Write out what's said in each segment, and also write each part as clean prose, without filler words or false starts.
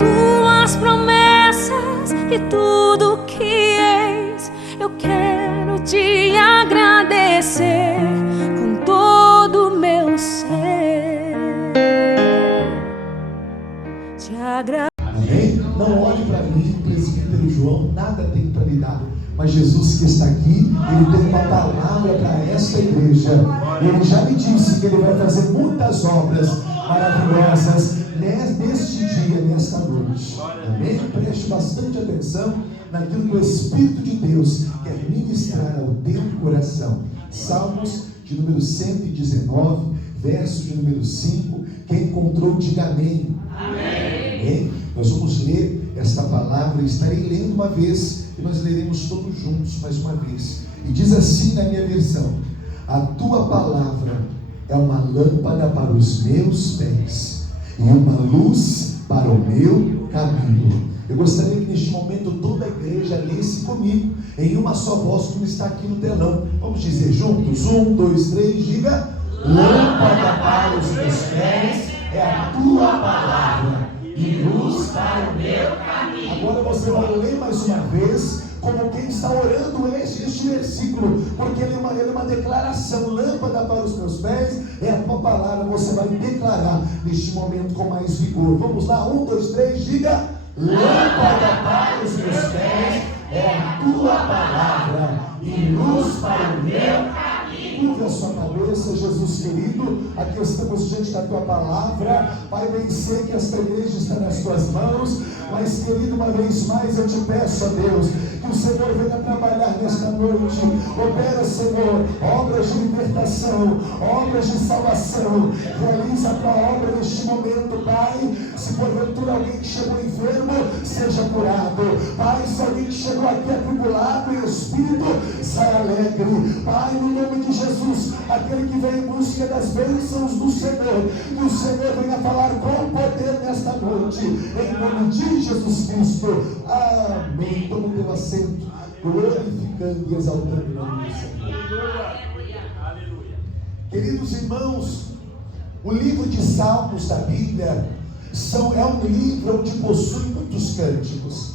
tuas promessas e tudo que és. Eu quero te agradecer com todo o meu ser. Te agradeço. Amém? Não olhe para mim, presbítero João, nada tem para lhe dar. Mas Jesus que está aqui, Ele tem uma palavra para esta igreja. Ele já me disse que Ele vai fazer muitas obras maravilhosas neste dia, nesta noite. Amém? Preste bastante atenção naquilo que o Espírito de Deus quer ministrar ao teu coração. Salmos de número 119, verso de número 5. Quem encontrou, diga amém. Amém? Nós vamos ler esta palavra, estarei lendo uma vez e nós leremos todos juntos mais uma vez. E diz assim na minha versão: a tua palavra é uma lâmpada para os meus pés e uma luz para o meu caminho. Eu gostaria que neste momento toda a igreja lesse comigo em uma só voz, como está aqui no telão. Vamos dizer juntos? 1, 2, 3, diga: lâmpada para os meus pés é a tua palavra e luz para o meu caminho. Agora você vai ler mais uma vez, como quem está orando este versículo, porque ele é uma declaração. Lâmpada para os meus pés é a tua palavra. Você vai declarar neste momento com mais vigor. Vamos lá, 1, 2, 3, diga: lâmpada para os meus pés é a tua palavra e luz para o meu caminho. Curva a sua cabeça, Jesus querido. Aqui estamos diante da tua palavra. Pai, bem sei que esta igreja está nas tuas mãos, mas querido, uma vez mais eu te peço, a Deus, que o Senhor venha trabalhar nesta noite. Opera, Senhor, obras de libertação, obras de salvação. Realiza a tua obra neste momento, Pai. Se porventura alguém que chegou enfermo, seja curado. Pai, se alguém que chegou aqui atribulado em espírito, sai alegre. Pai, no nome de Jesus, aquele que vem em busca das bênçãos do Senhor, que o Senhor venha falar com poder nesta noite, em nome de Jesus Cristo. Amém. Toma o teu assento, glorificando e exaltando o nome do Senhor. Queridos irmãos, o livro de Salmos da Bíblia é um livro onde possui muitos cânticos.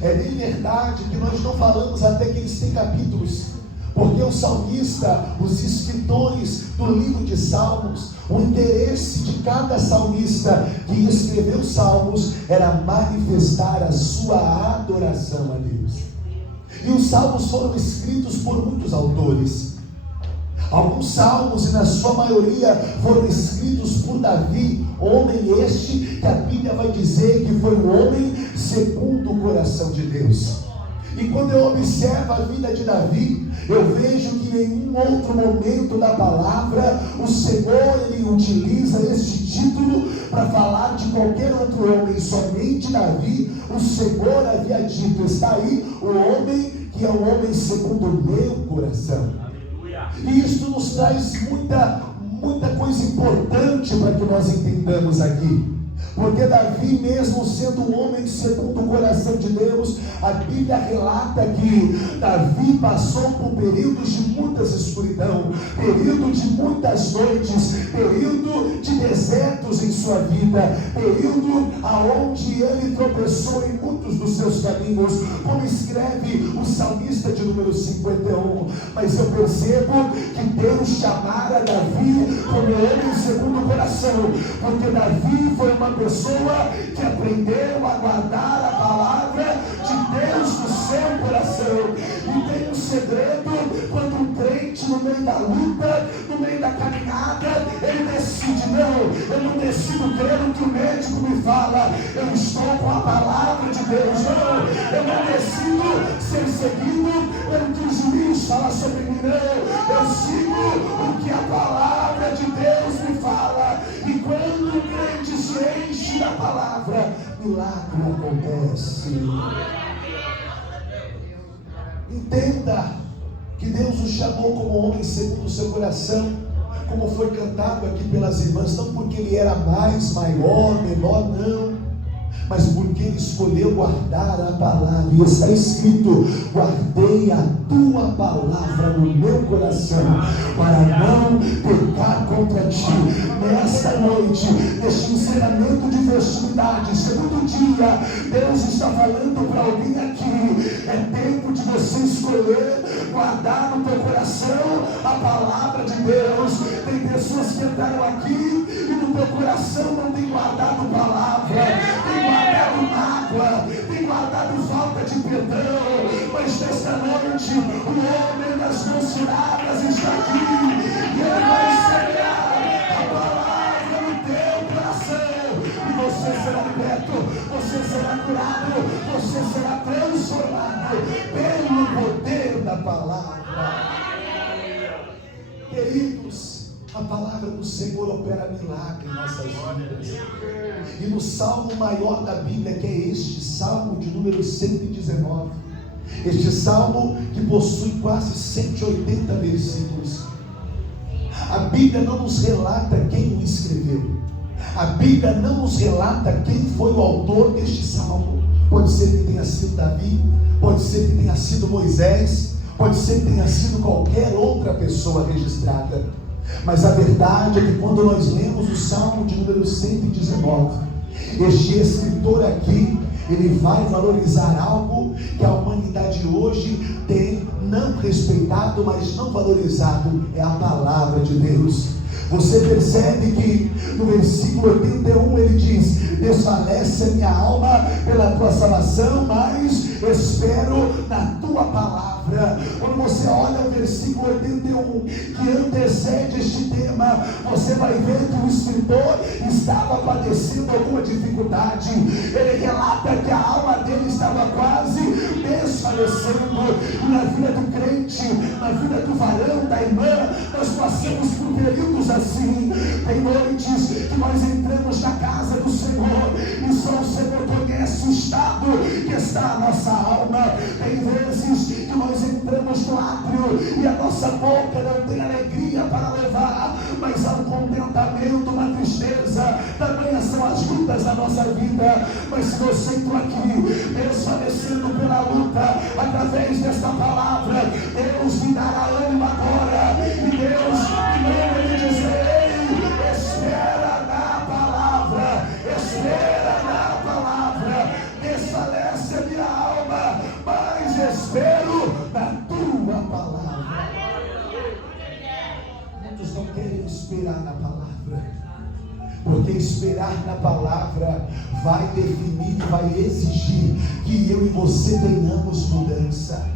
É bem verdade que nós não falamos até que eles têm capítulos, porque o salmista, os escritores do livro de Salmos, o interesse de cada salmista que escreveu os Salmos era manifestar a sua adoração a Deus. E os Salmos foram escritos por muitos autores. Alguns salmos, e na sua maioria, foram escritos por Davi, homem este que a Bíblia vai dizer que foi um homem segundo o coração de Deus. E quando eu observo a vida de Davi, eu vejo que em nenhum outro momento da palavra o Senhor ele utiliza este título para falar de qualquer outro homem. Somente Davi, o Senhor havia dito: está aí o homem que é o homem segundo o meu coração. E isso nos traz muita coisa importante para que nós entendamos aqui. Porque Davi, mesmo sendo um homem segundo o coração de Deus, a Bíblia relata que Davi passou por períodos de muita escuridão, período de muitas noites, período de desertos em sua vida, período aonde ele tropeçou em muitos dos seus caminhos, como escreve o salmista de número 51. Mas eu percebo que Deus chamara Davi como homem segundo o coração, porque Davi foi uma pessoa que aprendeu a guardar a palavra de Deus no seu coração. E tem um segredo: quando um crente, no meio da luta, no meio da caminhada, ele decide: não, eu não decido crer no que o médico me fala, eu estou com a palavra de Deus. Não, eu não decido ser seguido pelo que o juiz fala sobre mim. Não, eu sigo o que a palavra de Deus me fala. E quando o crente se enche da palavra, milagre acontece. Entenda que Deus o chamou como homem segundo o seu coração, como foi cantado aqui pelas irmãs, não porque ele era mais, maior, menor, não, mas porque ele escolheu guardar a palavra. E está escrito: guardei a tua palavra no meu coração, para não pecar contra ti. Nesta noite, neste encerramento de festividade, segundo dia, Deus está falando para alguém aqui: é tempo de você escolher guardar no teu coração a palavra de Deus. Tem pessoas que entraram aqui e no teu coração não tem guardado palavra, tem guardado mágoa, tem guardado falta de perdão. Mas nesta noite, o homem das mãos tiradas está aqui e ele vai semear a palavra no teu coração, e você será liberto, você será curado, você será transformado pelo poder da palavra. Queridos, a palavra do Senhor opera milagre em nossas vidas. E no salmo maior da Bíblia, que é este salmo de número 119, este salmo que possui quase 180 versículos, a Bíblia não nos relata quem o escreveu, a Bíblia não nos relata quem foi o autor deste salmo. Pode ser que tenha sido Davi, pode ser que tenha sido Moisés, pode ser que tenha sido qualquer outra pessoa registrada. Mas a verdade é que quando nós lemos o salmo de número 119, este escritor aqui, ele vai valorizar algo que a humanidade hoje tem não respeitado, mas não valorizado: é a palavra de Deus. Você percebe que no versículo 81 ele diz: desfalece a minha alma pela tua salvação, mas espero na tua palavra. Quando você olha o versículo 81, que antecede este tema, você vai ver que o escritor estava padecendo alguma dificuldade. Ele relata que a alma dele estava quase desfalecendo. E na vida do crente, na vida do varão, da irmã, nós passamos por períodos assim. Tem noites que nós entramos na casa do Senhor e só o Senhor conhece o estado que está a nossa alma. Tem vezes que nós entramos no átrio e a nossa boca não tem alegria para levar, mas há um contentamento, uma tristeza. Também são as lutas da nossa vida. Mas se você entrou aqui desfalecendo pela luta, através desta palavra, Deus me dará ânimo agora. E Deus manda me dizer: espera na palavra, espera na palavra. Desfalece a minha alma, mas espero na tua palavra. Muitos não querem esperar na palavra, porque esperar na palavra vai definir e vai exigir que eu e você tenhamos mudança.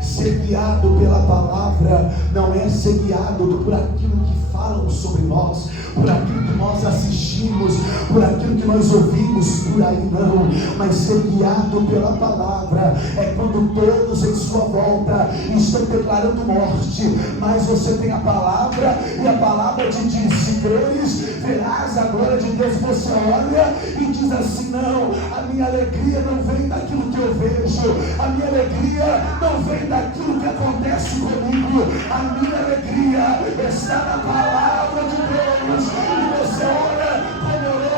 Ser guiado pela palavra não é ser guiado por aquilo que falam sobre nós, por aquilo que nós assistimos, por aquilo que nós ouvimos por aí, não. Mas ser guiado pela palavra é quando todos em sua volta estão declarando morte, mas você tem a palavra, e a palavra te diz: se creres, verás a glória de Deus. Você olha e diz assim: não, a minha alegria não vem daquilo que eu vejo, a minha alegria não vem daquilo que acontece comigo, a minha alegria está na palavra de Deus. E você olha como orou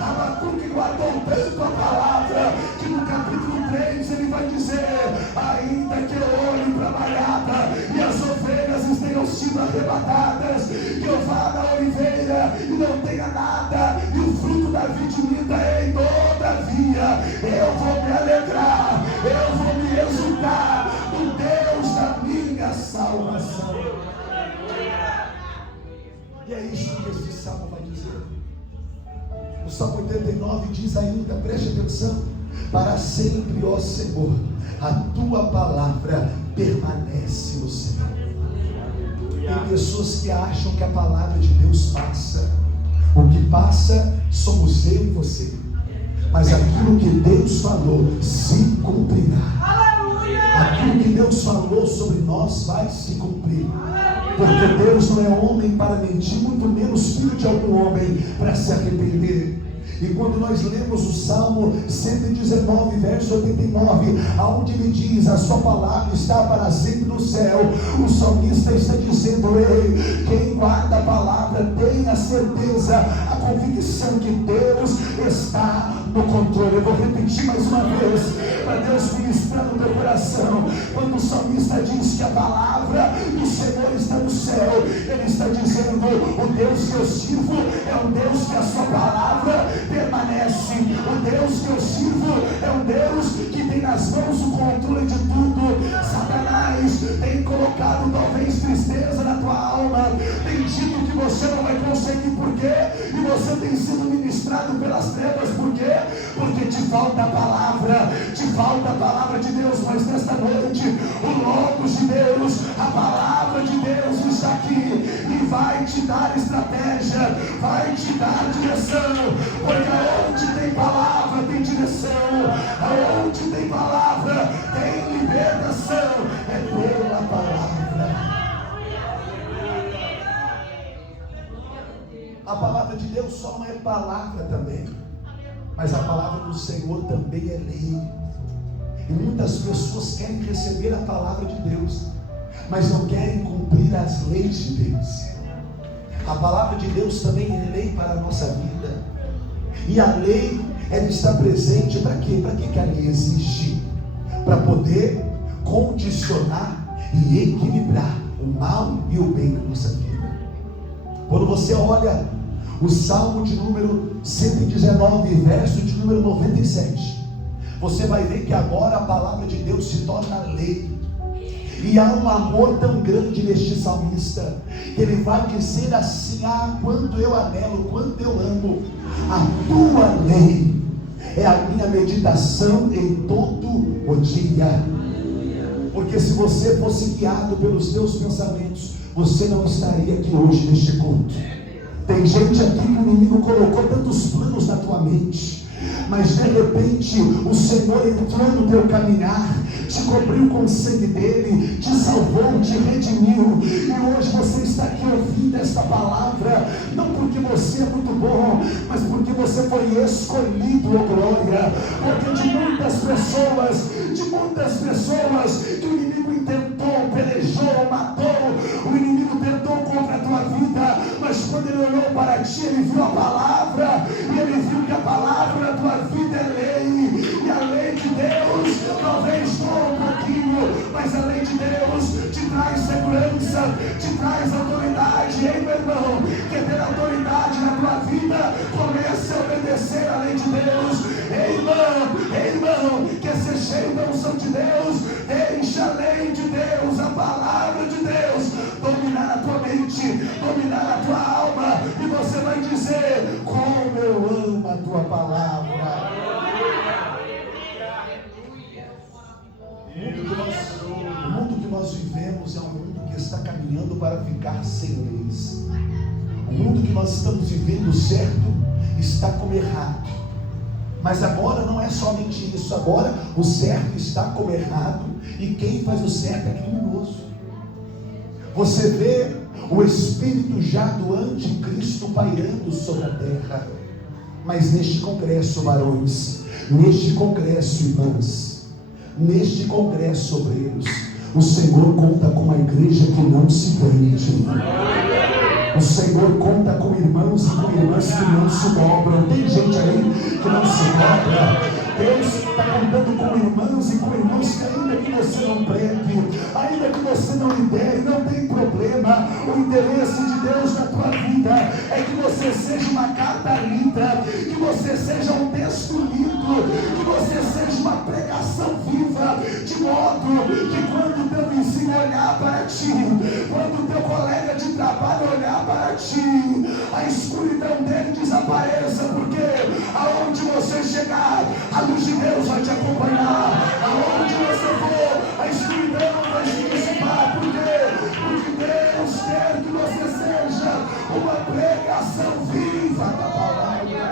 Abacuque guardou tanto a palavra, que no capítulo 3 ele vai dizer: ainda que eu olhe para a malhada e as ovelhas tenham sido arrebatadas, que eu vá na oliveira e não tenha nada, e o fruto da vide me dê, todavia eu vou me alegrar, eu vou me exultar no Deus da minha salvação. E é isso que este salmo vai dizer. O Salmo 89 diz ainda, preste atenção: para sempre, ó Senhor, a tua palavra permanece no Senhor. Tem pessoas que acham que a palavra de Deus passa. O que passa somos eu e você, mas aquilo que Deus falou se cumprirá. Aquilo que Deus falou sobre nós vai se cumprir. Porque Deus não é homem para mentir, muito menos filho de algum homem para se arrepender. E quando nós lemos o Salmo 119, verso 89, aonde ele diz: a sua palavra está para sempre no céu, o salmista está dizendo: ei, quem guarda a palavra tem a certeza, a convicção que Deus está no controle. Eu vou repetir mais uma vez, para Deus ministrar no teu coração. Quando o salmista diz que a palavra do Senhor está no céu, ele está dizendo: o Deus que eu sirvo é um Deus que a sua palavra permanece. O Deus que eu sirvo é um Deus que tem nas mãos o controle de tudo. Satanás tem colocado talvez tristeza na tua alma, tem dito que você não vai conseguir, por quê? E você tem sido ministrado pelas trevas, por quê? Porque te falta a palavra, de Deus. Mas nesta noite, o Logos de Deus, a palavra de Deus está aqui e vai te dar estratégia, vai te dar direção, porque aonde tem palavra tem direção, aonde tem palavra tem libertação, é pela palavra. A palavra de Deus só não é palavra também, mas a palavra do Senhor também é lei. E muitas pessoas querem receber a palavra de Deus, mas não querem cumprir as leis de Deus. A palavra de Deus também é lei para a nossa vida. E a lei, ela está presente para quê? Para que a lei existe? Para poder condicionar e equilibrar o mal e o bem na nossa vida. Quando você olha o Salmo de número 119, verso de número 97, você vai ver que agora a palavra de Deus se torna lei. E há um amor tão grande neste salmista, que ele vai dizer assim: ah, quanto eu anelo, quanto eu amo a tua lei, é a minha meditação em todo o dia. Porque se você fosse guiado pelos teus pensamentos, você não estaria aqui hoje neste culto. Tem gente aqui que o inimigo colocou tantos planos na tua mente, mas de repente o Senhor entrou no teu caminhar, te cobriu com o sangue dele, te salvou, te redimiu, e hoje você está aqui ouvindo esta palavra, não porque você é muito bom, mas porque você foi escolhido, oh glória. Porque de muitas pessoas que o inimigo intentou, pelejou, matou, o inimigo tentou contra a tua vida, mas quando ele olhou para ti, ele viu a palavra, e ele viu que a palavra da tua vida é lei, e a lei de Deus talvez doa um pouquinho, mas a lei de Deus te traz segurança, te traz autoridade. Ei, meu irmão, quer ter autoridade na tua vida? Comece a obedecer a lei de Deus. Ei, irmão, quer ser cheio da unção de Deus? Deixa a lei de Deus, a palavra de Deus dominar a tua mente, dominar a tua alma, e você vai dizer: como eu amo a tua palavra. O mundo que nós vivemos é um mundo que está caminhando para ficar sem leis. O mundo que nós estamos vivendo certo está como errado. Mas agora não é somente isso, agora o certo está como errado, e quem faz o certo é criminoso. Você vê o espírito já do anticristo pairando sobre a terra. Mas neste congresso, varões, neste congresso, irmãs, neste congresso, obreiros, o Senhor conta com uma igreja que não se vende. O Senhor conta com irmãos e com irmãs que não se dobram. Tem gente aí que não se dobra. Deus está contando com irmãos e com irmãos que, ainda que você não pregue, ainda que você não lidere, não tem problema. O interesse de Deus na tua vida é que você seja uma carta lida, que você seja um texto lido, que você seja uma pregação viva, de modo que quando o teu vizinho olhar para ti, quando o teu colega de trabalho olhar para ti, a escuridão dele desapareça, porque aonde você chegar, a luz de Deus vai te acompanhar. Aonde você for, a escuridão vai se dissipar. Por quê? Porque Deus quer que você seja uma pregação viva da palavra.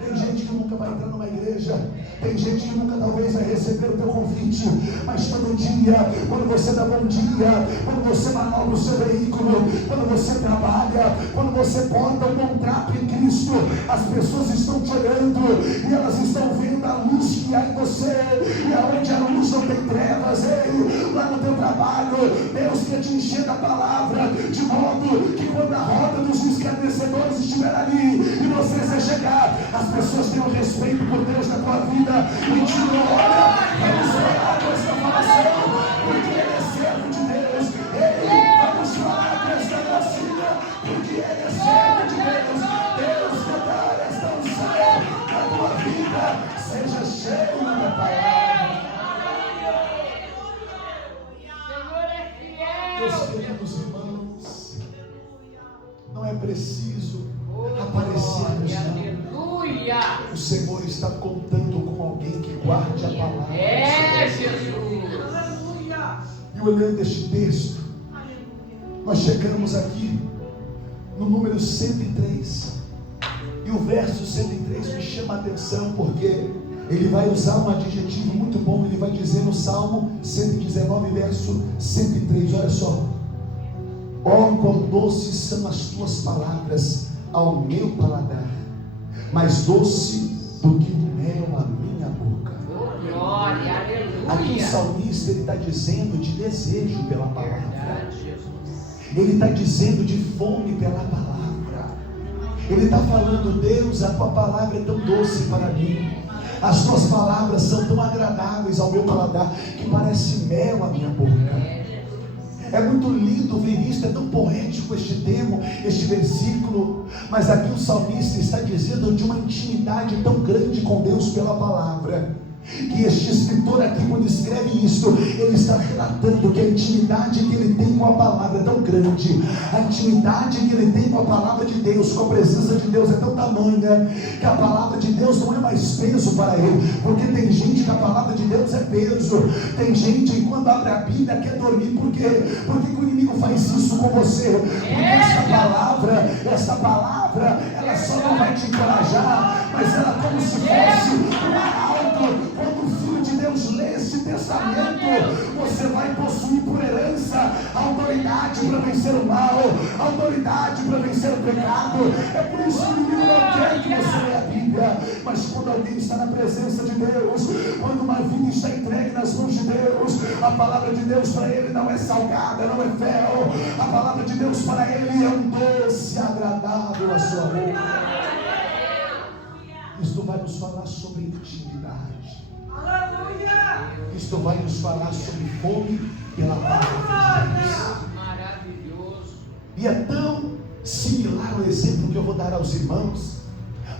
Tem gente que que nunca vai entrar numa igreja, tem gente que nunca talvez vai receber o teu convite, mas todo dia, quando você dá bom dia, quando você manobra o seu veículo, quando você trabalha, quando você porta um bom trapo em Cristo, as pessoas estão te olhando e elas estão vendo a luz que há em você, e aonde a luz não tem trevas, ei, lá no teu trabalho, Deus quer te encher da palavra, de modo que quando a roda dos escarnecedores estiver ali e você se chegar, as pessoas tenham respeito por Deus na tua vida e te olha, vamos orar com essa falação, porque Ele é servo de Deus. Ei, vamos falar com esta gracinha, porque Ele é servo de Deus. Deus quer dar esta unção na tua vida, seja cheio da palavra. Meus queridos irmãos, não é preciso aparecer nos céus. O Senhor está contando com alguém que guarde a palavra. Jesus. E olhando este texto, nós chegamos aqui no número 103. E o verso 103 me chama a atenção, porque ele vai usar um adjetivo muito bom. Ele vai dizer no Salmo 119, verso 103, olha só: ó, quão doces são as tuas palavras ao meu paladar, mais doce do que o mel à minha boca. Glória, aleluia. Aqui o salmista, ele está dizendo de desejo pela palavra, ele está dizendo de fome pela palavra. Ele está falando: Deus, a tua palavra é tão doce para mim, as tuas palavras são tão agradáveis ao meu paladar, que parece mel à minha boca. É muito lindo ver isso, é tão poético este termo, este versículo. Mas aqui o salmista está dizendo de uma intimidade tão grande com Deus pela palavra, que este escritor aqui, quando escreve isto, ele está relatando que a intimidade que ele tem com a palavra é tão grande, a intimidade que ele tem com a palavra de Deus, com a presença de Deus, é tão tamanha, que a palavra de Deus não é mais peso para ele. Porque tem gente que a palavra de Deus é peso, tem gente que quando abre a Bíblia quer dormir. Por quê? Porque o inimigo faz isso com você, porque essa palavra, ela só não vai te encorajar, mas ela é como se fosse uma alta. Quando o Filho de Deus lê esse testamento, você vai possuir por herança autoridade para vencer o mal, autoridade para vencer o pecado. É por isso que o inimigo não quer que você leia a Bíblia. Mas quando alguém está na presença de Deus, quando uma vida está entregue nas mãos de Deus, a palavra de Deus para ele não é salgada, não é fel. A palavra de Deus para ele é um doce agradável à sua boca. Isto vai nos falar sobre intimidade. Aleluia! Isto vai nos falar sobre fome pela palavra de Deus. Maravilhoso. E é tão similar ao exemplo que eu vou dar aos irmãos.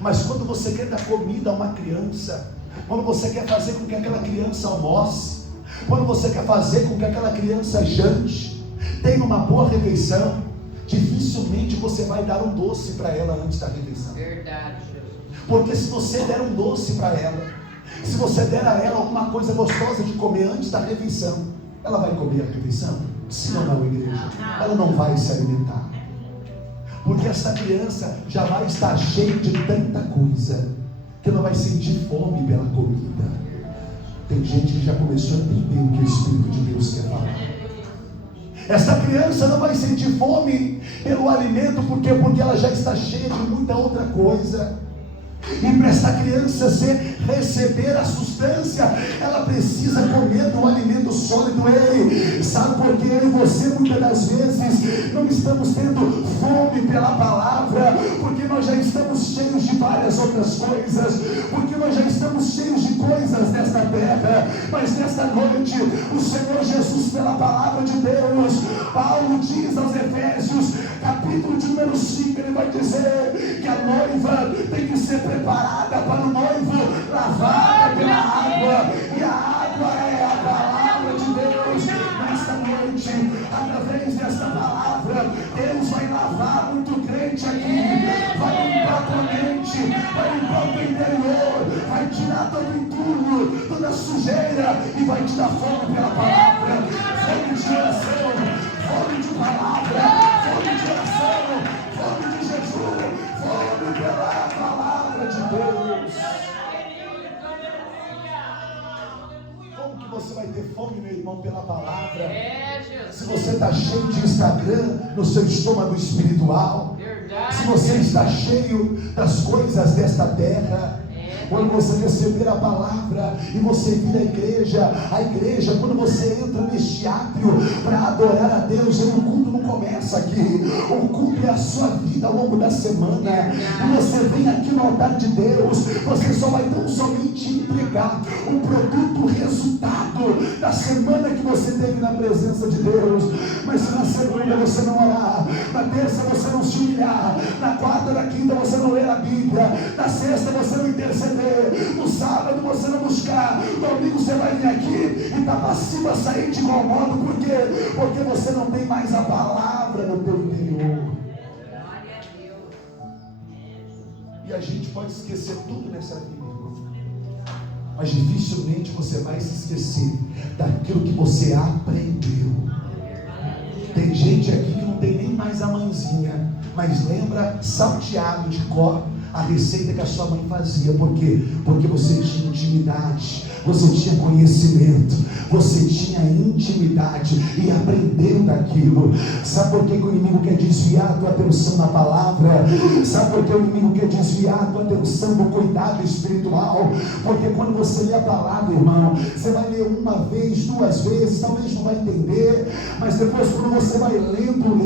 Mas quando você quer dar comida a uma criança, quando você quer fazer com que aquela criança almoce, quando você quer fazer com que aquela criança jante, tenha uma boa refeição, dificilmente você vai dar um doce para ela antes da refeição. Verdade, Jesus. Porque se você der um doce para ela, se você der a ela alguma coisa gostosa de comer antes da refeição, ela vai comer a refeição? Sim ou não, igreja? Ela não vai se alimentar, porque essa criança já vai estar cheia de tanta coisa, que ela vai sentir fome pela comida. Tem gente que já começou a entender o que o Espírito de Deus quer falar. Essa criança não vai sentir fome pelo alimento, porque ela já está cheia de muita outra coisa. E para essa criança receber a substância, ela precisa comer do alimento sólido. Ele sabe por que eu e você muitas das vezes não estamos tendo fome pela palavra, porque nós já estamos cheios de várias outras coisas, porque nós já estamos cheios de coisas nesta terra. Mas nesta noite, o Senhor Jesus, pela palavra de Deus, Paulo diz aos Efésios, capítulo de número 5, ele vai dizer que a noiva tem que ser preparada para o noivo, lavada pela água, e a água é a palavra de Deus. Nesta noite, através desta palavra, Deus vai lavar muito crente aqui, vai limpar a tua mente, vai limpar o teu interior, vai tirar todo o entulho, toda a sujeira, e vai te dar fome pela palavra, fome de oração, fome de palavra, fome de oração, fome de jejum, fome pela palavra de Deus. Como que você vai ter fome, meu irmão, pela palavra? Se você está cheio de Instagram no seu estômago espiritual, se você está cheio das coisas desta terra, quando você receber a palavra e você vir à igreja, quando você entra neste átrio para adorar a Deus, o culto não começa aqui, o culto é a sua vida ao longo da semana, e você vem aqui no altar de Deus, você só vai tão somente entregar o produto, o resultado da semana que você teve na presença de Deus. Mas se na segunda você não orar, na terça você não se humilhar, na quarta, na quinta você não ler a Bíblia, na sexta você não interceder, no sábado você não buscar, no domingo você vai vir aqui e está passivo a sair de igual modo. Por quê? Porque você não tem mais a palavra no teu interior. E a gente pode esquecer tudo nessa vida, irmão, mas dificilmente você vai se esquecer daquilo que você aprendeu. Tem gente aqui que não tem nem mais a mãezinha, mas lembra salteado de cor a receita que a sua mãe fazia. Por quê? Porque você tinha intimidade, você tinha conhecimento, você tinha intimidade e aprendeu daquilo. Sabe por que o inimigo quer desviar a tua atenção na palavra? Sabe por que o inimigo quer desviar a tua atenção do cuidado espiritual? Porque quando você lê a palavra, irmão, você vai ler uma vez, duas vezes, talvez não vai entender, mas depois quando você vai lendo,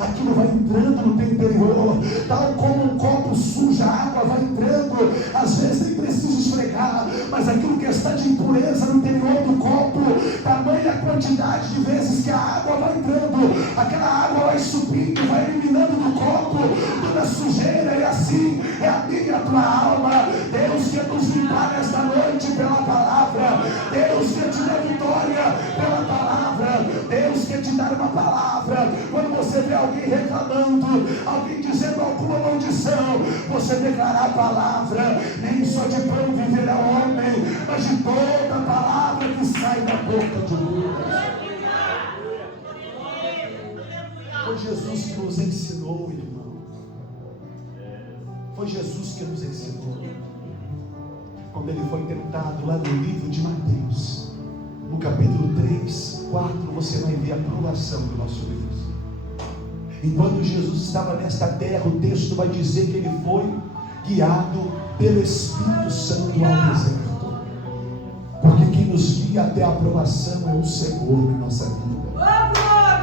aquilo vai entrando no teu interior, tal como um copo sujo, a água vai entrando, às vezes nem precisa esfregar, mas aquilo que está de impureza no interior do copo, tamanha a quantidade de vezes que a água vai entrando, aquela água vai subindo, vai eliminando do copo toda a sujeira, e assim é a minha e a tua alma. Deus quer nos limpar nesta noite pela palavra, Deus quer te dar vitória pela palavra, Deus quer te dar uma palavra. Quando você vê alguém reclamando, alguém dizendo alguma maldição, você declarar a palavra, nem só de pão viverá o homem, mas de toda a palavra que sai da boca de Deus. Foi Jesus que nos ensinou, irmão. Foi Jesus que nos ensinou. Quando ele foi tentado lá no livro de Mateus, no capítulo 3, 4, você vai ver a provação do nosso Deus. Enquanto Jesus estava nesta terra, o texto vai dizer que ele foi guiado pelo Espírito Santo ao deserto. Porque quem nos guia até a aprovação é o Senhor na nossa vida.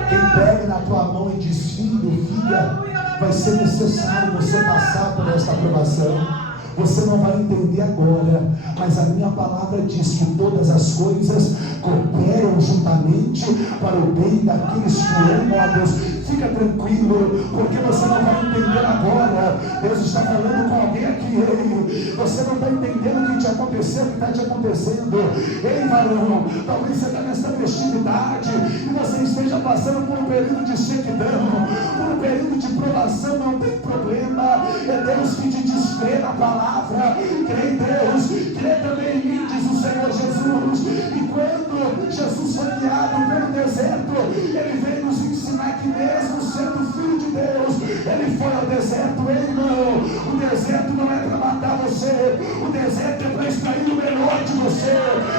Quem pega na tua mão e diz: filho, filha, vai ser necessário você passar por esta aprovação. Você não vai entender agora, mas a minha palavra diz que todas as coisas cooperam juntamente para o bem daqueles que amam a Deus. Fica tranquilo, porque você não vai entender agora. Deus está falando com alguém aqui. Ei, você não está entendendo o que te aconteceu, o que está te acontecendo. Ei, varão, talvez você está nessa festividade e você esteja passando por um período de sequidão, por um período de provação. Não tem problema, é Deus que te diz: crê na palavra, crê em Deus, crê também em mim, diz o Senhor Jesus. E quando Jesus foi guiado pelo deserto, ele veio nos ensinar que mesmo sendo filho de Deus, ele foi ao deserto. Ei, irmão, o deserto não é para matar você, o deserto é para extrair o melhor de você,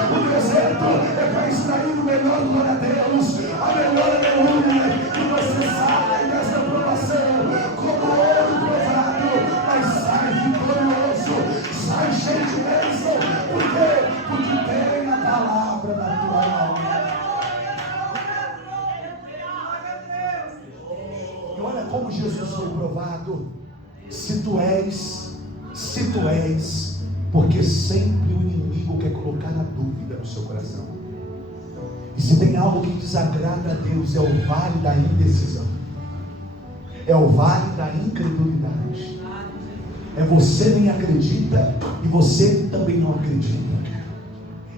o deserto é para extrair o melhor, glória a Deus, a melhor, aleluia, que você sai dessa provação como ouro provado, mas sai vitorioso, sai cheio de bênção. Por quê? Porque tem a palavra na tua alma. E olha como Jesus foi provado. Se tu és, porque sempre o inimigo quer colocar a dúvida no seu coração. E se tem algo que desagrada a Deus, é o vale da indecisão, é o vale da incredulidade. É você nem acredita e você também não acredita.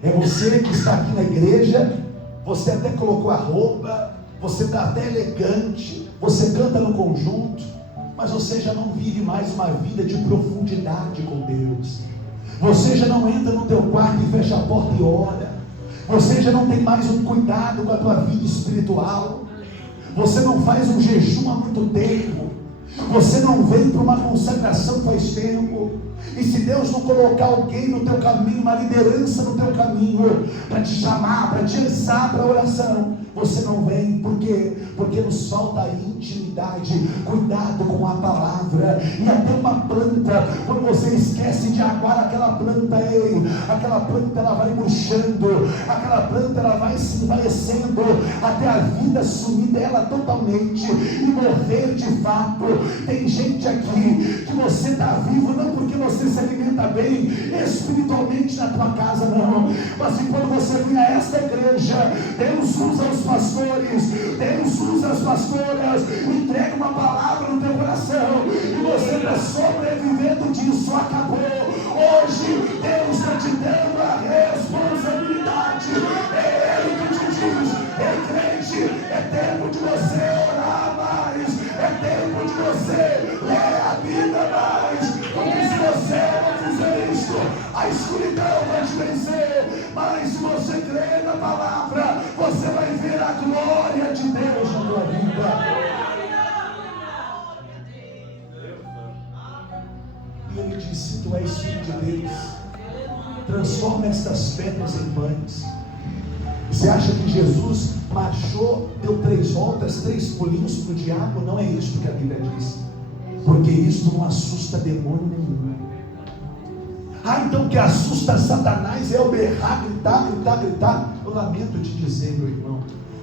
É você que está aqui na igreja, você até colocou a roupa, você está até elegante, você canta no conjunto, mas você já não vive mais uma vida de profundidade com Deus. Você já não entra no teu quarto e fecha a porta e ora. Você já não tem mais um cuidado com a tua vida espiritual. Você não faz um jejum há muito tempo. Você não vem para uma consagração faz tempo. E se Deus não colocar alguém no teu caminho, uma liderança no teu caminho, para te chamar, para te lançar para a oração, você não vem. Por quê? Porque nos falta a intimidade. Cuidado com a palavra. E até uma planta, quando você esquece de aguar aquela planta, aquela planta ela vai murchando, aquela planta ela vai se envaecendo, até a vida sumir dela totalmente e morrer de fato. Tem gente aqui que você está vivo não porque você se alimenta bem espiritualmente na tua casa, não, mas que quando você vem a esta igreja, Deus usa os pastores, Deus usa as pastoras, entrega uma palavra no teu coração e você está sobrevivendo disso. Acabou. Hoje Deus está te dando a responsabilidade. É Ele que te diz: ei crente, é tempo de você orar mais, é tempo de você ler a Bíblia mais, porque se você não fizer isso, a escuridão vai te vencer. Mas se você crer na palavra, você vai ver a glória de Deus na tua vida. E ele diz: se tu és filho de Deus, transforma estas pedras em pães. Você acha que Jesus marchou, deu 3 voltas, 3 pulinhos para o diabo? Não é isso que a Bíblia diz, porque isso não assusta demônio nenhum. Então o que assusta Satanás é o berrar, gritar. Eu lamento te dizer, meu irmão,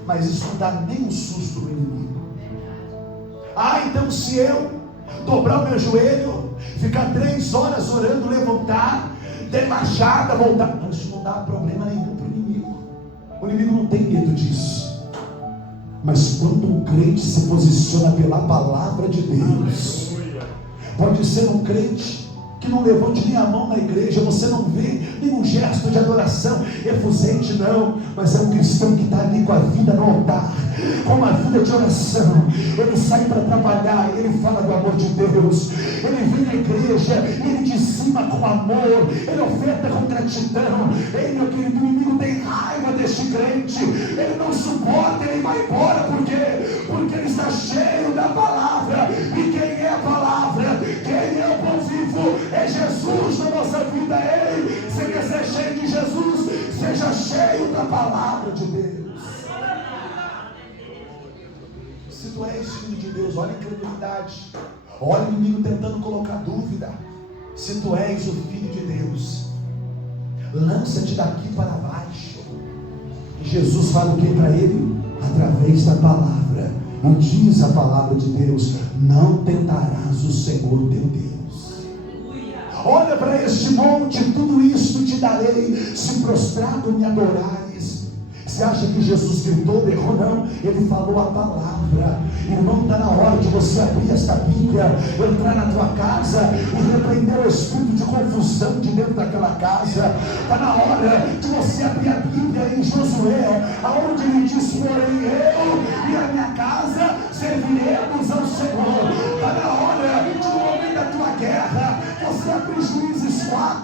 mas isso não dá nem um susto no inimigo. Então se eu dobrar o meu joelho, ficar 3 horas orando, levantar, der marchada, voltar, isso não dá problema nenhum para o inimigo. O inimigo não tem medo disso. Mas quando um crente se posiciona pela palavra de Deus, pode ser um crente que não levante nem a mão na igreja, você não vê nenhum gesto de adoração efusente, não, mas é um cristão que está ali com a vida no altar, com uma vida de oração. Ele sai para trabalhar, ele fala do amor de Deus, ele vem na igreja, ele dizima com amor, ele oferta com gratidão. Ei, meu querido, o inimigo tem raiva deste crente, ele não suporta, ele vai embora. Por quê? Porque ele está cheio da palavra. E quem é a palavra? Quem é o pão vivo? É Jesus na nossa vida. Ei, você quer ser cheio de Jesus? Seja cheio da palavra de Deus. Se tu és filho de Deus, olha a incredulidade, olha o inimigo tentando colocar dúvida. Se tu és o filho de Deus, lança-te daqui para baixo. E Jesus fala o que para ele? Através da palavra. E diz a palavra de Deus: não tentarás o Senhor teu Deus. Olha para este monte, tudo isto te darei, se prostrado me adorares. Você acha que Jesus gritou, berrou? Não, ele falou a palavra. Irmão, está na hora de você abrir esta Bíblia, entrar na tua casa e repreender o espírito de confusão de dentro daquela casa. Está na hora de você abrir a Bíblia em Josué, aonde ele diz: porém eu e a minha casa serviremos ao Senhor. Está na hora de, no momento da tua guerra, você abrir Juízes 4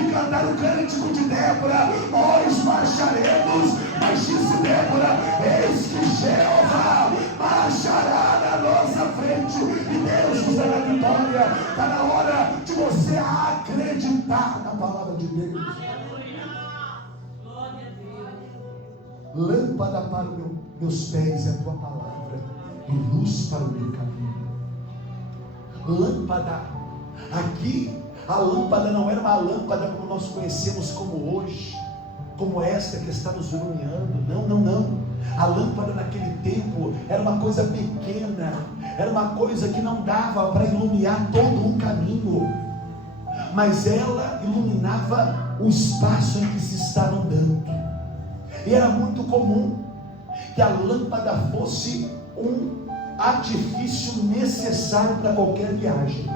e cantar o cântico de Débora: nós marcharemos, mas disse Débora: eis que Jeová marchará na nossa frente e Deus nos dará vitória. Está na hora de você acreditar na palavra de Deus. Lâmpada para os meus pés é a tua palavra e luz para o meu caminho. Lâmpada, aqui a lâmpada não era uma lâmpada como nós conhecemos como hoje, como esta que está nos iluminando. Não. A lâmpada naquele tempo era uma coisa pequena, era uma coisa que não dava para iluminar todo um caminho, mas ela iluminava o espaço em que se estava andando. E era muito comum que a lâmpada fosse um artifício necessário para qualquer viagem.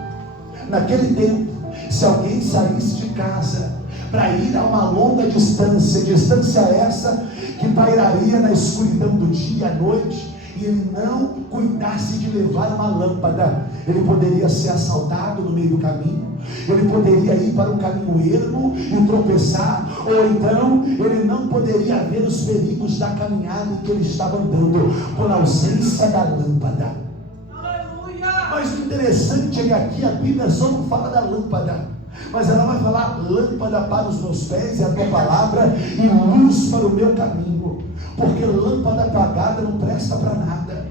Naquele tempo, se alguém saísse de casa para ir a uma longa distância essa que pairaria na escuridão do dia à noite, e ele não cuidasse de levar uma lâmpada, ele poderia ser assaltado no meio do caminho, ele poderia ir para um caminho ermo e tropeçar, ou então ele não poderia ver os perigos da caminhada em que ele estava andando, por ausência da lâmpada. Mas o interessante é que aqui a Bíblia só não fala da lâmpada. Mas ela vai falar: lâmpada para os meus pés é a tua palavra e luz para o meu caminho. Porque lâmpada apagada não presta para nada.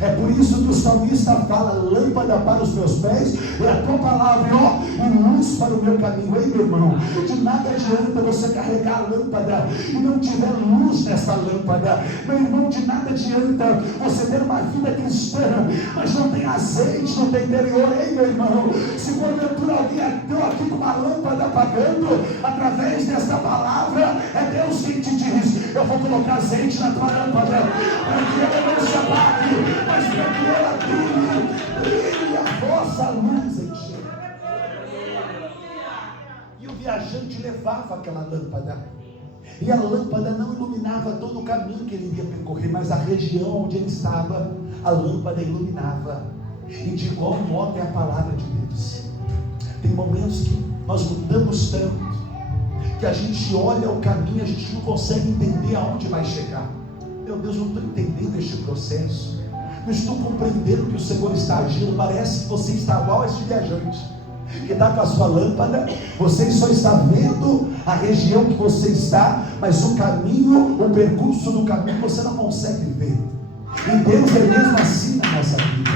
É por isso que o salmista fala: lâmpada para os meus pés é a tua palavra, ó, e luz para o meu caminho. Ei, meu irmão, de nada adianta você carregar a lâmpada e não tiver luz nessa lâmpada. Meu irmão, de nada adianta você ter uma vida cristã, mas não tem azeite no teu interior. Ei, meu irmão, se porventura alguém entrou aqui com uma lâmpada apagando, através desta palavra, é Deus quem te diz: eu vou colocar azeite na tua lâmpada, para que ela não se apague, mas para que ela brilhe a vossa luz enche. E o viajante levava aquela lâmpada, e a lâmpada não iluminava todo o caminho que ele iria percorrer, mas a região onde ele estava, a lâmpada iluminava. E de igual modo é a palavra de Deus. Tem momentos que nós mudamos tanto, que a gente olha o caminho, a gente não consegue entender aonde vai chegar. Meu Deus, não estou entendendo este processo, não estou compreendendo que o Senhor está agindo. Parece que você está igual a este viajante, que está com a sua lâmpada, você só está vendo a região que você está, mas o caminho, o percurso do caminho você não consegue ver. E Deus é mesmo assim na nossa vida.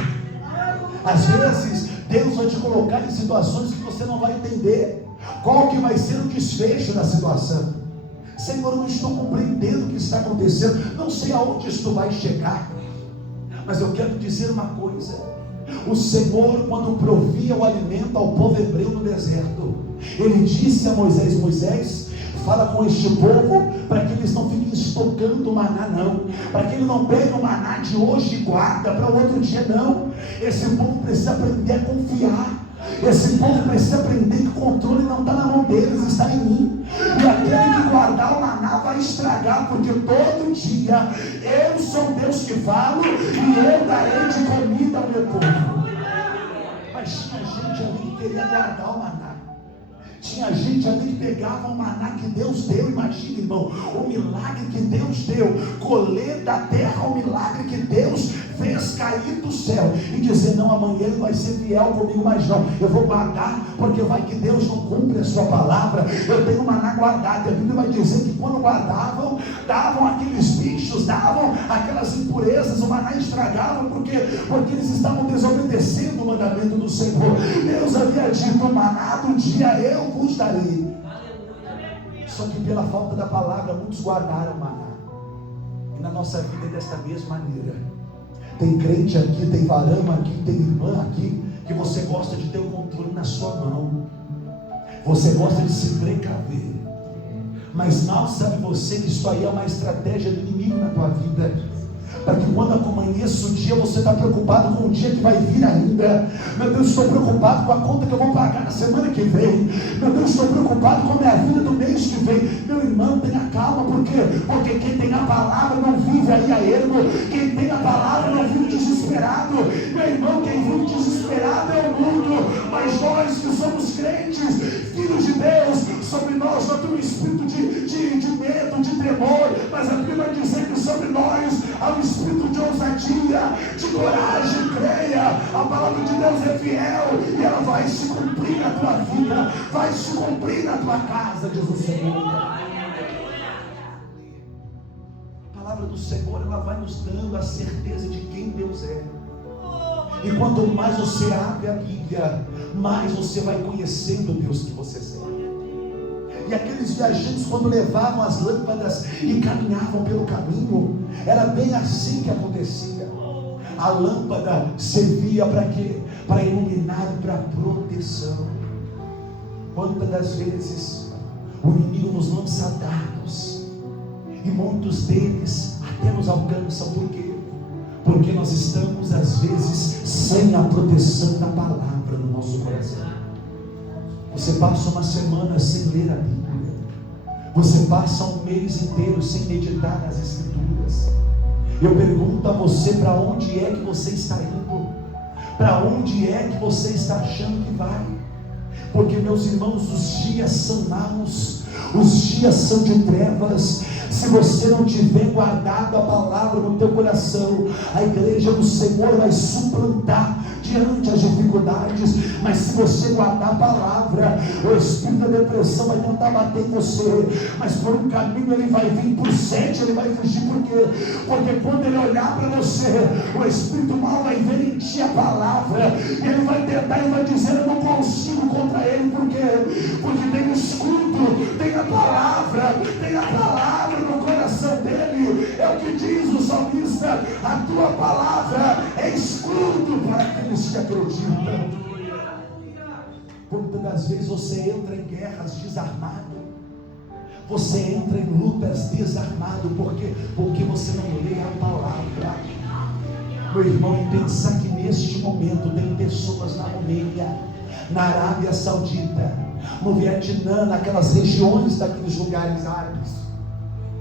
Às vezes Deus vai te colocar em situações que você não vai entender qual que vai ser o desfecho da situação. Senhor, eu não estou compreendendo o que está acontecendo, não sei aonde isto vai chegar, mas eu quero dizer uma coisa: o Senhor, quando provia o alimento ao povo hebreu no deserto, Ele disse a Moisés: Moisés, fala com este povo para que eles não fiquem estocando o maná, não, para que ele não pegue o maná de hoje e guarda para o outro dia, não. Esse povo precisa aprender a confiar. Esse povo precisa aprender que o controle não está na mão deles, está em mim. E aquele que guardar o maná vai estragar, porque todo dia eu sou Deus que falo, e eu darei de comida ao meu povo. Mas tinha gente ali que queria guardar o maná. Tinha gente ali que pegava o maná que Deus deu. Imagina, irmão, o milagre que Deus deu, colher da terra o milagre que Deus fez cair do céu, e dizer: não, amanhã ele vai ser fiel comigo, mas não, eu vou guardar, porque vai que Deus não cumpre a sua palavra. Eu tenho maná guardado. A Bíblia vai dizer que quando guardavam, davam aqueles bichos, davam aquelas impurezas, o maná estragava, porque eles estavam desobedecendo o mandamento do Senhor. Deus havia dito: o maná do dia eu vos darei. Só que pela falta da palavra, muitos guardaram o maná. E na nossa vida é desta mesma maneira. Tem crente aqui, tem varão aqui, tem irmã aqui, que você gosta de ter o controle na sua mão, você gosta de se precaver, mas mal sabe você que isso aí é uma estratégia do inimigo na tua vida, para que quando amanheça o dia, você está preocupado com o dia que vai vir ainda. Meu Deus, estou preocupado com a conta que eu vou pagar na semana que vem. Meu Deus, estou preocupado com a minha vida do mês que vem. Meu irmão, tenha calma. Por quê? Porque quem tem a palavra não vive aí a ermo. Quem tem a palavra não vive desesperado. Meu irmão, quem vive desesperado é o mundo. Mas nós que somos crentes, filhos de Deus, sobre nós não tem um espírito de medo, de temor, mas a Bíblia vai dizer que sobre nós há um espírito de ousadia, de coragem. Creia, a palavra de Deus é fiel e ela vai se cumprir na tua vida, vai se cumprir na tua casa, diz o Senhor. A palavra do Senhor, ela vai nos dando a certeza de quem Deus é. E quanto mais você abre a Bíblia, mais você vai conhecendo o Deus que você serve. E aqueles viajantes, quando levavam as lâmpadas e caminhavam pelo caminho, era bem assim que acontecia. A lâmpada servia para quê? Para iluminar e para proteção. Quantas das vezes o inimigo nos lança dardos, e muitos deles até nos alcançam. Por quê? Porque nós estamos às vezes sem a proteção da palavra no nosso coração. Você passa uma semana sem ler a Bíblia, você passa um mês inteiro sem meditar nas Escrituras. Eu pergunto a você: para onde é que você está indo? Para onde é que você está achando que vai? Porque, meus irmãos, os dias são maus, os dias são de trevas. Se você não tiver guardado a palavra no teu coração, a igreja do Senhor vai suplantar diante as dificuldades. Mas se você guardar a palavra, o espírito da depressão vai tentar bater em você, mas por um caminho ele vai vir, por 7 ele vai fugir. Por quê? Porque quando ele olhar para você, o espírito mal vai ver em ti a palavra, e ele vai tentar e vai dizer: eu não consigo contra ele. Por quê? Porque tem o escudo, tem a palavra no coração dele. É o que diz o salmista: a tua palavra é escudo para aqueles que acreditam. Muitas das vezes você entra em guerras desarmado, você entra em lutas desarmado, porque você não lê a palavra. Meu irmão, e pensar que neste momento tem pessoas na Romênia, na Arábia Saudita, no Vietnã, naquelas regiões daqueles lugares árabes,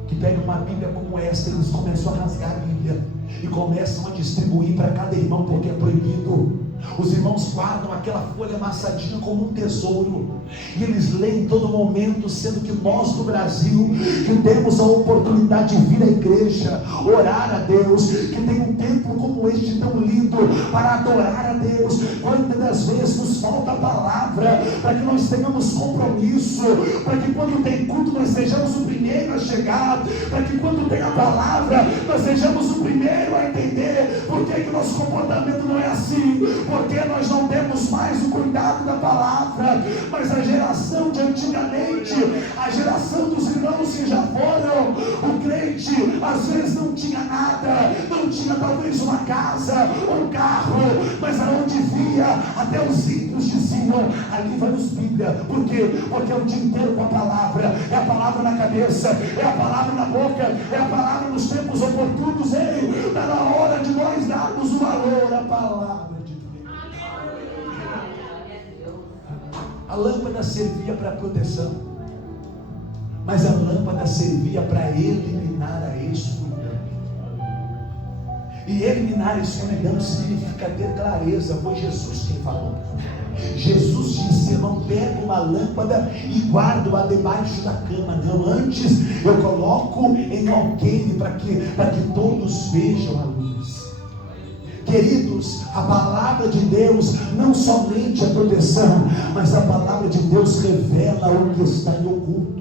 que pegam uma Bíblia como esta, eles começam a rasgar a Bíblia e começam a distribuir para cada irmão, porque é proibido. Os irmãos guardam aquela folha amassadinha como um tesouro, e eles leem em todo momento, sendo que nós do Brasil, que temos a oportunidade de vir à igreja, orar a Deus, que tem um tempo como este tão lindo para adorar a Deus, quantas das vezes nos falta a palavra, para que nós tenhamos compromisso, para que quando tem culto nós sejamos o primeiro a chegar, para que quando tem a palavra nós sejamos o primeiro a entender por que nosso comportamento não é assim, porque nós não temos mais o cuidado da palavra. Mas a geração de antigamente, a geração dos irmãos que já foram, o crente às vezes não tinha nada, não tinha talvez uma casa, um carro, mas aonde via, até os ímpios diziam: ali vai os Bíblia. Por quê? Porque é o dia inteiro com a palavra, é a palavra na cabeça, é a palavra na boca, é a palavra nos tempos oportunos. Ei, está na hora de nós darmos o valor à palavra de Deus. A lâmpada servia para proteção, mas a lâmpada servia para eliminar a escuridão. E eliminar a escuridão significa ter clareza. Foi Jesus quem falou. Jesus disse: eu não pego uma lâmpada e guardo-a debaixo da cama, não, antes eu coloco em alqueire para que todos vejam a luz. Queridos, a palavra de Deus não somente é proteção, mas a palavra de Deus revela o que está em oculto.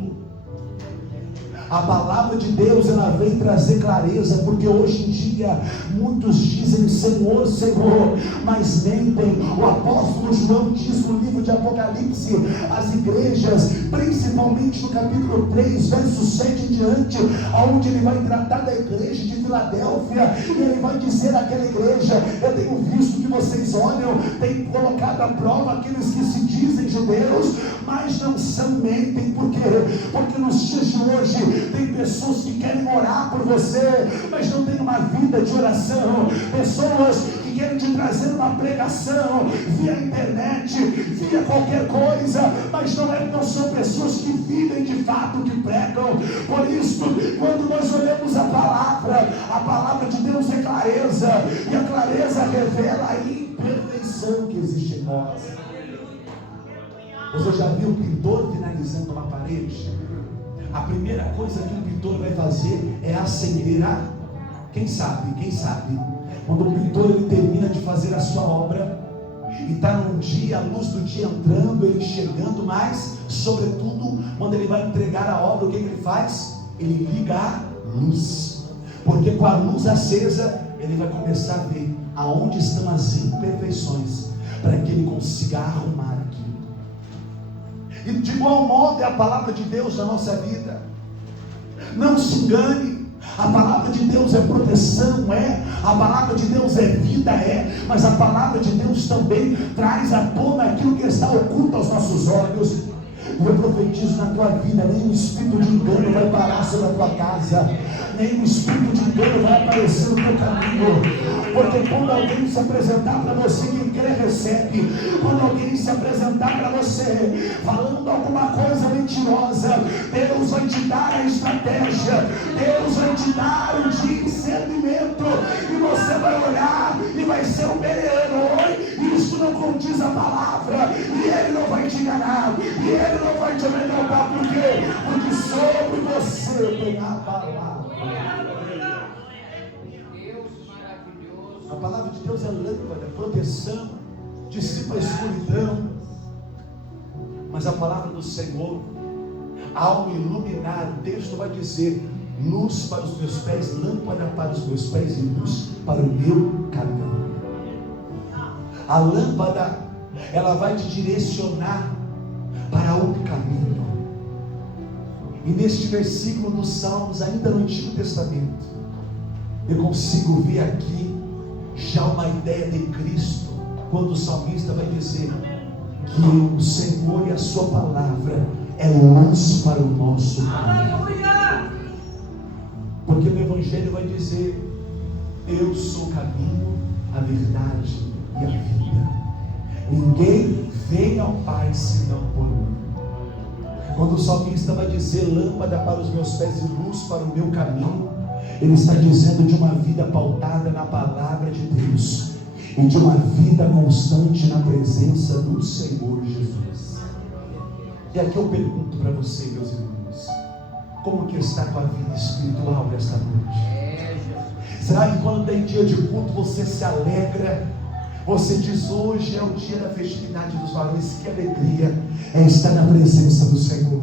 A palavra de Deus, ela vem trazer clareza, porque hoje em dia muitos dizem Senhor, Senhor, mas mentem. O apóstolo João diz no livro de Apocalipse, as igrejas, principalmente no capítulo 3, verso 7 em diante, onde ele vai tratar da igreja de Filadélfia, e ele vai dizer àquela igreja: eu tenho visto que vocês olham, têm colocado à prova aqueles que se dizem judeus, mas não são, mentem. Por quê? Porque nos dias de hoje tem pessoas que querem orar por você, mas não tem uma vida de oração. Pessoas que querem te trazer uma pregação via internet, via qualquer coisa, mas não são pessoas que vivem de fato, que pregam. Por isso, quando nós olhamos a palavra de Deus é clareza, e a clareza revela a imperfeição que existe em nós. Você já viu o pintor finalizando uma parede? A primeira coisa que o pintor vai fazer é acelerar. Quem sabe? Quando o pintor ele termina de fazer a sua obra, e está num dia, a luz do dia entrando, ele chegando, mas sobretudo quando ele vai entregar a obra, o que ele faz? Ele liga a luz, porque com a luz acesa ele vai começar a ver aonde estão as imperfeições, para que ele consiga arrumar aquilo. E de igual modo é a palavra de Deus na nossa vida. Não se engane, a palavra de Deus é proteção, a palavra de Deus é vida, mas a palavra de Deus também traz à tona aquilo que está oculto aos nossos olhos. E eu profetizo na tua vida: nenhum espírito de engano vai parar sobre a tua casa, nenhum espírito de engano vai aparecer no teu caminho. Porque quando alguém se apresentar para você, quem crê recebe. Quando alguém se apresentar para você falando alguma coisa mentirosa, Deus vai te dar a estratégia, Deus vai te dar o discernimento, e você vai olhar e vai ser um herói. Isso não condiz a palavra, e ele não vai te enganar, e ele não vai te amedrontar. Por quê? Porque sobre você tem a palavra. Deus maravilhoso. A palavra de Deus é lâmpada, proteção, dissipa a escuridão. Mas a palavra do Senhor, ao iluminar, o texto vai dizer: luz para os meus pés, lâmpada para os meus pés e luz para o meu caminho. A lâmpada, ela vai te direcionar para um caminho. E neste versículo dos Salmos, ainda no Antigo Testamento, eu consigo ver aqui já uma ideia de Cristo, quando o salmista vai dizer que o Senhor e a sua palavra é luz para o nosso caminho. Porque no Evangelho vai dizer: eu sou o caminho, a verdade e a vida. Ninguém vem ao Pai senão por mim. Quando o salmista vai dizer lâmpada para os meus pés e luz para o meu caminho, ele está dizendo de uma vida pautada na palavra de Deus e de uma vida constante na presença do Senhor Jesus. E aqui eu pergunto para você, meus irmãos, como que está a tua vida espiritual nesta noite? Será que quando tem dia de culto você se alegra? Você diz: hoje é o dia da festividade dos varões, que alegria é estar na presença do Senhor.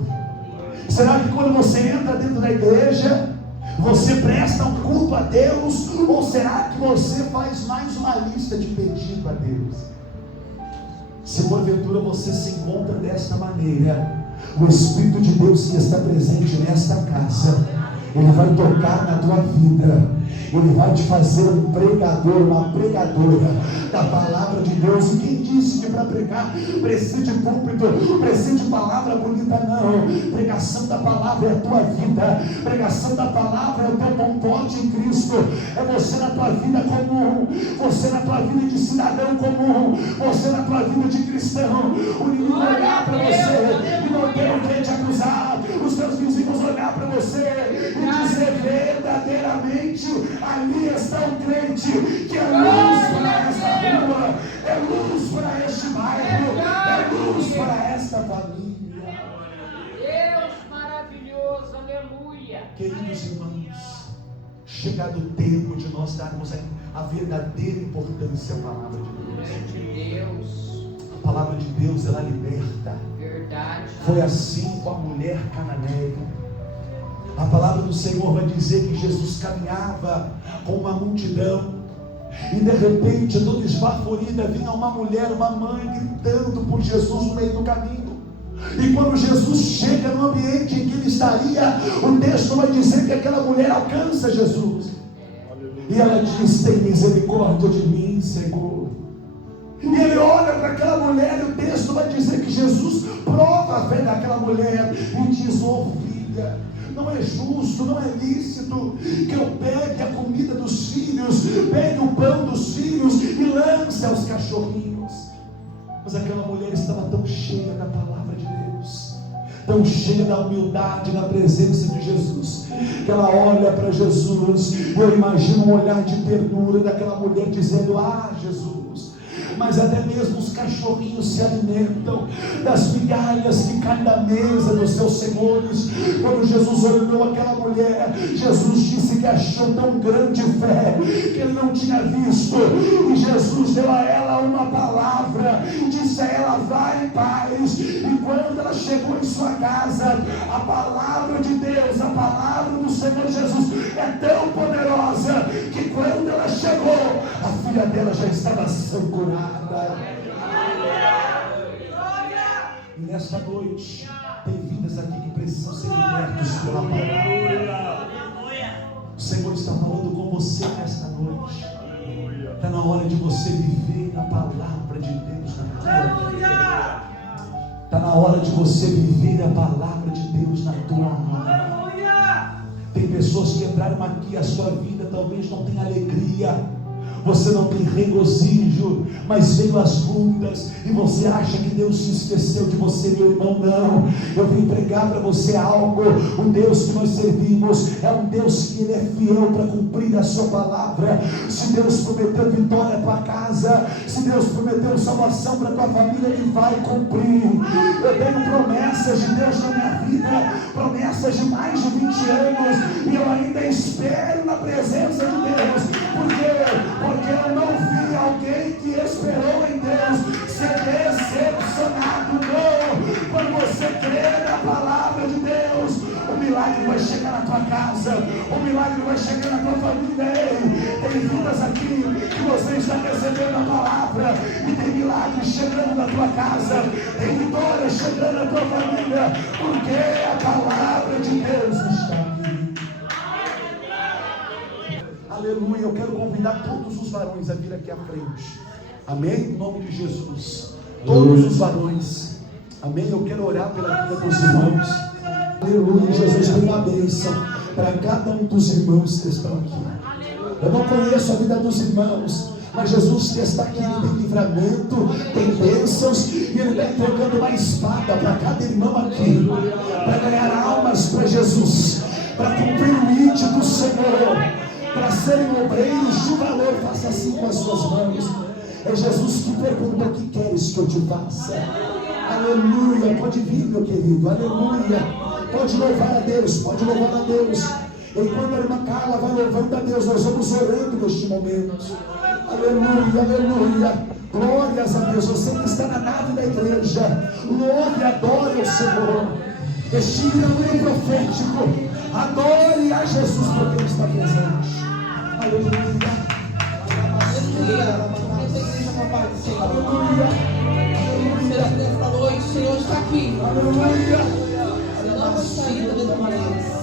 Será que quando você entra dentro da igreja, você presta um culto a Deus? Ou será que você faz mais uma lista de pedido a Deus? Se porventura você se encontra desta maneira, o Espírito de Deus que está presente nesta casa, ele vai tocar na tua vida. Ele vai te fazer um pregador, uma pregadora da palavra de Deus. E quem disse que para pregar precisa de púlpito, precisa de palavra bonita? Não. Pregação da palavra é a tua vida. Pregação da palavra é o teu bom porte em Cristo. É você na tua vida comum, você na tua vida de cidadão comum, você na tua vida de cristão. O inimigo olhar para você e não ter o que te acusar. Os teus vizinhos olhar para você e dizer: verdadeiramente ali está o crente, que é luz para esta rua, é luz para este bairro, é luz para esta família. Deus maravilhoso, aleluia. Queridos irmãos, chegado o tempo de nós darmos a verdadeira importância à palavra de Deus. A palavra de Deus, ela liberta. Verdade. Foi assim com a mulher cananeia. A palavra do Senhor vai dizer que Jesus caminhava com uma multidão e de repente, toda esbaforida, vinha uma mulher, uma mãe, gritando por Jesus no meio do caminho. E quando Jesus chega no ambiente em que ele estaria, o texto vai dizer que aquela mulher alcança Jesus e ela diz: tem misericórdia de mim, Senhor. E ele olha para aquela mulher e o texto vai dizer que Jesus prova a fé daquela mulher e diz: oh filha, não é justo, não é lícito que eu pegue a comida dos filhos, pegue o pão dos filhos e lance aos cachorrinhos. Mas aquela mulher estava tão cheia da palavra de Deus, tão cheia da humildade na presença de Jesus, que ela olha para Jesus e eu imagino um olhar de ternura daquela mulher dizendo: ah, Jesus, mas até mesmo os cachorrinhos se alimentam das migalhas que caem da mesa dos seus senhores. Quando Jesus olhou aquela mulher, Jesus disse que achou tão grande fé que ele não tinha visto, e Jesus deu a ela uma palavra, disse a ela: vai em paz. E quando ela chegou em sua casa, a palavra de Deus, a palavra do Senhor Jesus é tão poderosa que quando ela chegou, a filha dela já estava curada. E nesta noite tem vidas aqui que precisam ser libertos pela palavra. O Senhor está falando com você nesta noite. Está na hora de você viver na palavra de Deus na tua vida. Está na hora de você viver a palavra de Deus na tua alma. Tem pessoas que entraram aqui, a sua vida talvez não tenha alegria, você não tem regozijo, mas veio as lutas e você acha que Deus se esqueceu de você, meu irmão. Não, eu vim pregar para você algo. O Deus que nós servimos é um Deus que Ele é fiel para cumprir a sua palavra. Se Deus prometeu vitória para tua casa, se Deus prometeu salvação para tua família, Ele vai cumprir. Eu tenho promessas de Deus na minha vida. vida, promessas de mais de 20 anos, e eu ainda espero na presença de Deus. Por quê? Porque eu não vi alguém que esperou em Deus ser decepcionado. Não! Quando você crê na palavra de Deus, o milagre vai chegar na tua casa, o milagre vai chegar na tua família. Ei, tem vidas aqui que você está recebendo a palavra, e tem milagre chegando na tua casa, tem vitória chegando na tua família, porque a palavra de Deus está aqui. Aleluia. Eu quero convidar todos os varões a vir aqui à frente. Amém? Em nome de Jesus. Todos os varões. Amém? Eu quero orar pela vida dos irmãos. Aleluia. Jesus tem uma bênção para cada um dos irmãos que estão aqui. Eu não conheço a vida dos irmãos, mas Jesus que está aqui, Ele tem livramento, tem bênçãos, e Ele está entregando uma espada para cada irmão aqui, para ganhar almas para Jesus, para cumprir o ID do Senhor, para serem obreiros de valor. Faça assim com as suas mãos. É Jesus que pergunta: o que queres que eu te faça? Aleluia. Pode vir, meu querido. Aleluia. Pode louvar a Deus, pode louvar a Deus. Enquanto a irmã Carla vai louvando a Deus, nós vamos orando neste momento. Aleluia, aleluia. Glórias a Deus. Você que está na nave da igreja, louve e adore o Senhor. Estira o hino profético. Adore a Jesus, porque Ele está presente. Aleluia. Aleluia. Nesta noite, o Senhor está aqui. Aleluia. Não saída dessa maneira.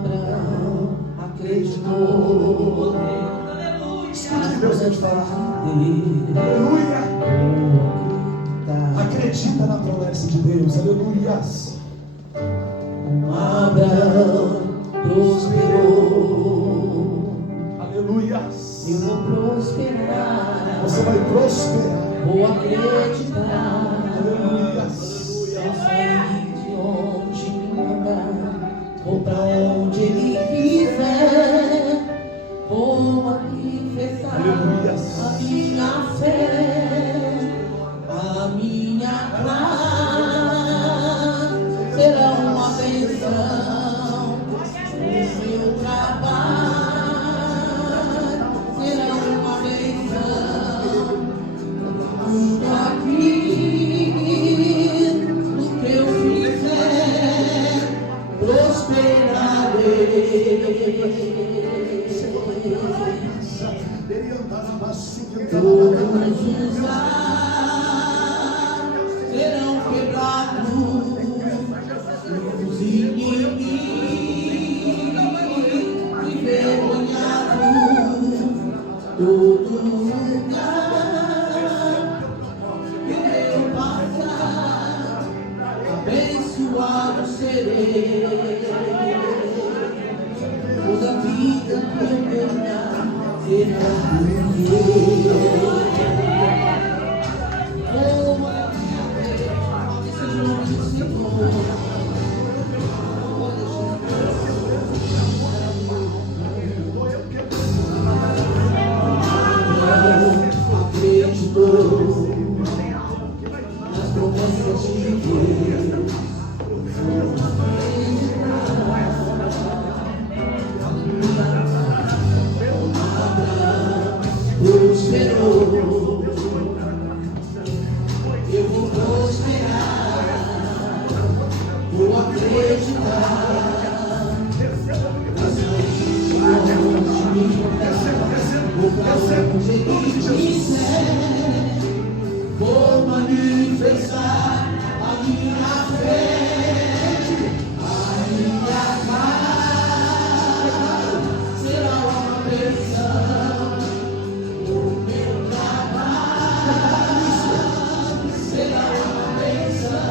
Abraão acreditou. Escute Deus te falar. Aleluia. Acredita na promessa de Deus. Aleluia. Abraão prosperou. Aleluia. Eu vou prosperar. Você vai prosperar. Vou acreditar. Aleluia. Vou sair de onde me mandar. Vou pra onde Ele quiser. Vou manifestar a minha fé. A minha casa será uma bênção. O meu trabalho será uma bênção. Tudo aqui, no que eu fizer, prosperarei. Todos os lares serão quebrados, os inimigos envergonhados. Todo lugar que eu passar, abençoado serei. Toda vida que eu ganhar será minha. Nas promessas de Deus, prosperou. Eu vou prosperar, vou acreditar. Vou pra onde Ele quiser. Vou manifestar a minha fé. A minha casa será uma bênção. O meu trabalho será uma bênção.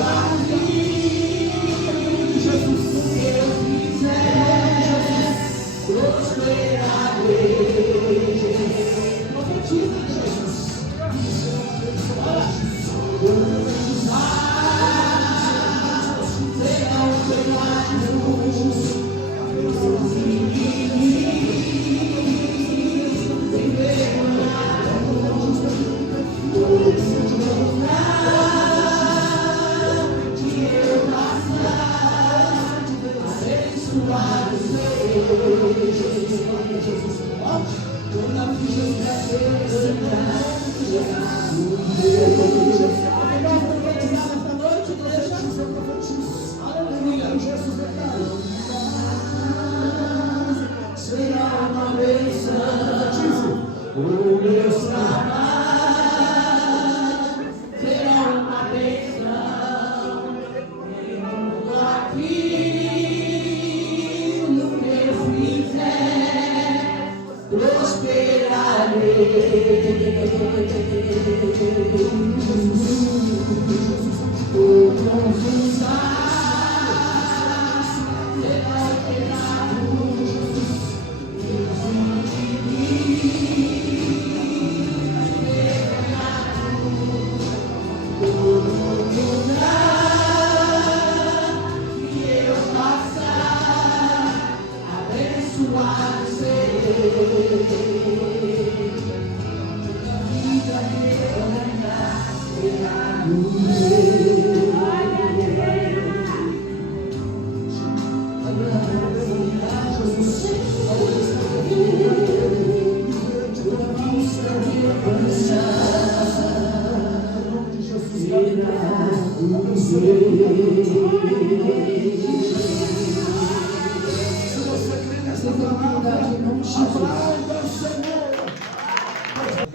Aqui, Jesus, o que eu fizer, prosperarei. Profetiza, Jesus.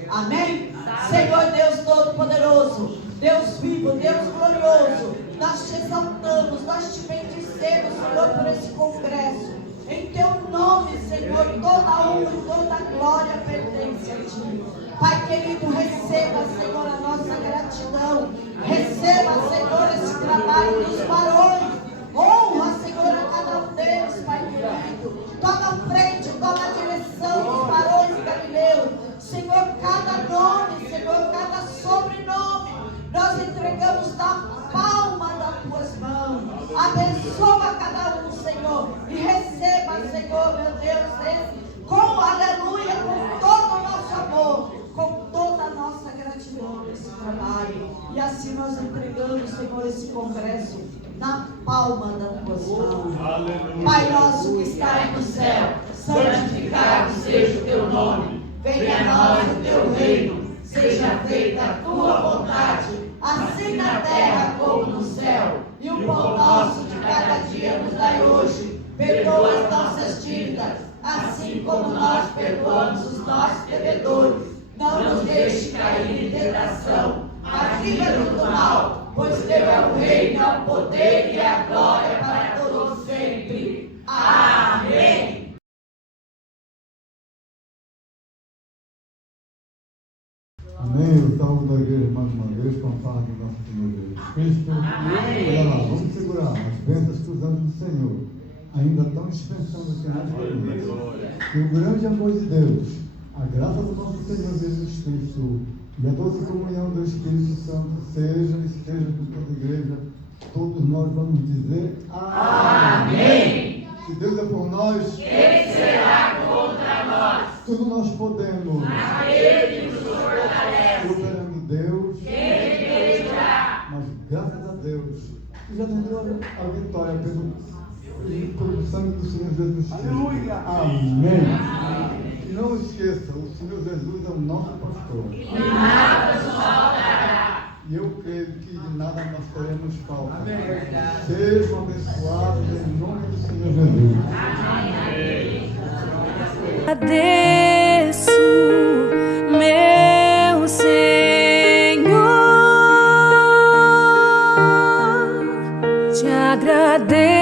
Amém? Senhor Deus Todo-Poderoso, Deus vivo, Deus glorioso, nós te exaltamos, nós te bendizemos, Senhor, por esse congresso. Em teu nome, Senhor, toda a honra e toda a glória pertence a ti. Pai querido, receba, Senhor, a nossa gratidão. Receba, Senhor, esse trabalho dos varões. Honra, Senhor, a cada um deles, Pai querido. Toma a frente, toma a direção dos varões galileus. Senhor, cada nome, Senhor, cada sobrenome, nós entregamos na palma das tuas mãos. Abençoa cada um, Senhor, e receba, Senhor, meu Deus, esse, com aleluia, com todo o nosso amor, com toda a nossa gratidão nesse trabalho. E assim nós entregamos, Senhor, esse congresso na palma das tuas mãos. Aleluia. Pai nosso que está no céu, santificado seja o teu nome. Venha a nós o teu reino, seja feita a tua vontade, assim na terra como no céu. E o pão nosso de cada dia nos dai hoje. Perdoa as nossas dívidas, assim como nós perdoamos os nossos devedores. Não nos deixe cair em tentação, mas livra-nos do mal, pois teu é o reino, o poder e a glória para todos sempre. Amém. Amém. Eu salvo da igreja mais uma vez com a paz do nosso Senhor Jesus Cristo. Olha lá, vamos segurar as bênçãos que os anjos do Senhor ainda estão dispensando aqui nas famílias. Que o grande amor de Deus, a graça do nosso Senhor Jesus Cristo e a doce comunhão do Espírito Santo seja e esteja com toda a igreja. Todos nós vamos dizer amém. Se Deus é por nós, quem será contra nós? Tudo nós podemos. Aquele que nos fortalece. Superando Deus. Quem impedirá? Mas graças a Deus, que já nos deu a vitória pelo sangue do Senhor Jesus Cristo. Aleluia. Amém. E não esqueça, o Senhor Jesus é o nosso pastor. E nada nos faltará. E eu creio que de nada nós teremos falta. Sejam abençoados em nome do Senhor Jesus. Amém. Agradeço, meu Senhor, te agradeço.